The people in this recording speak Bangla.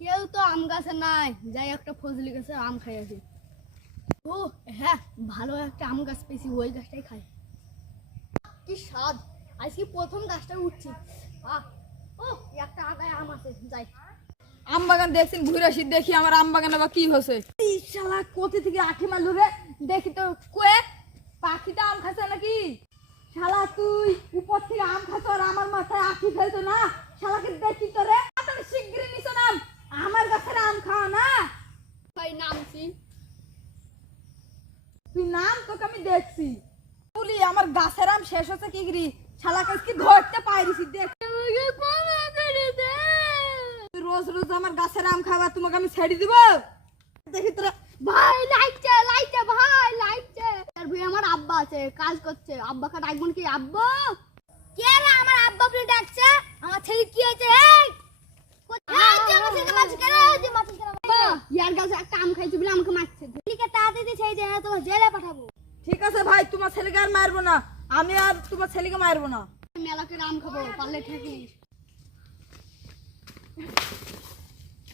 কেউ তো আম গাছে নাই, যাই একটা ফজলি গাছে আম খাই আছি। ও হ্যাঁ, ভালো একটা আম গাছ পেয়েছি, ওই গাছটাই খাই। কি স্বাদ! আজকে প্রথম গাছটা উঠছি। ও একটা আগায় আম আছে, যাই। আম বাগান দেখছেন, ঘুরে আসি দেখি আমার আম বাগানে বা কি হয়েছে। শালা কোথা থেকে আঠি মারলু রে, দেখি তো কয়ে পাখিটা আম খাচ্ছে নাকি। শালা তুই উপর থেকে আম খাচ্ছ আর আমার মাথায় আঠি ফেলতো না। শালাকে দেখি তো রে, তুমি শিগগিরই নিছো নাম, আমার গাছের আম খাওয়া না। ভাই নামছি। তুই নাম, তোকে আমি দেখছি। বলি আমার গাছের আম শেষ হচ্ছে কি গরি, শালাকে কি ধরতে পারিস দেখ। তুই রোজ রোজ আমার গাছের আম খাবা, তোমাকে আমি ছেড়ে দিব। দেখি তোরা। ভাই লাইটছে লাইটছে, ভাই লাইটছে। আর ভাই আমার আব্বা আছে, কাজ করছে। আব্বাকে ডাকবেন কি? আব্বা কে রে? আমার আব্বা বলে ডাকছে। আমার ছেলে কি হয়েছে? ইয়ার গাছে একটা আম খাইছি বলে আমাকে মারছে। তাড়াতাড়ি ছেড়ে দে, তোমার জেলে পাঠাবো। ঠিক আছে ভাই, তোমার ছেলেকে আর মারবো না, আমি আর তোমার ছেলেকে মারবো না। মেলাকে আম খাবো, পারলে ঠেকিস।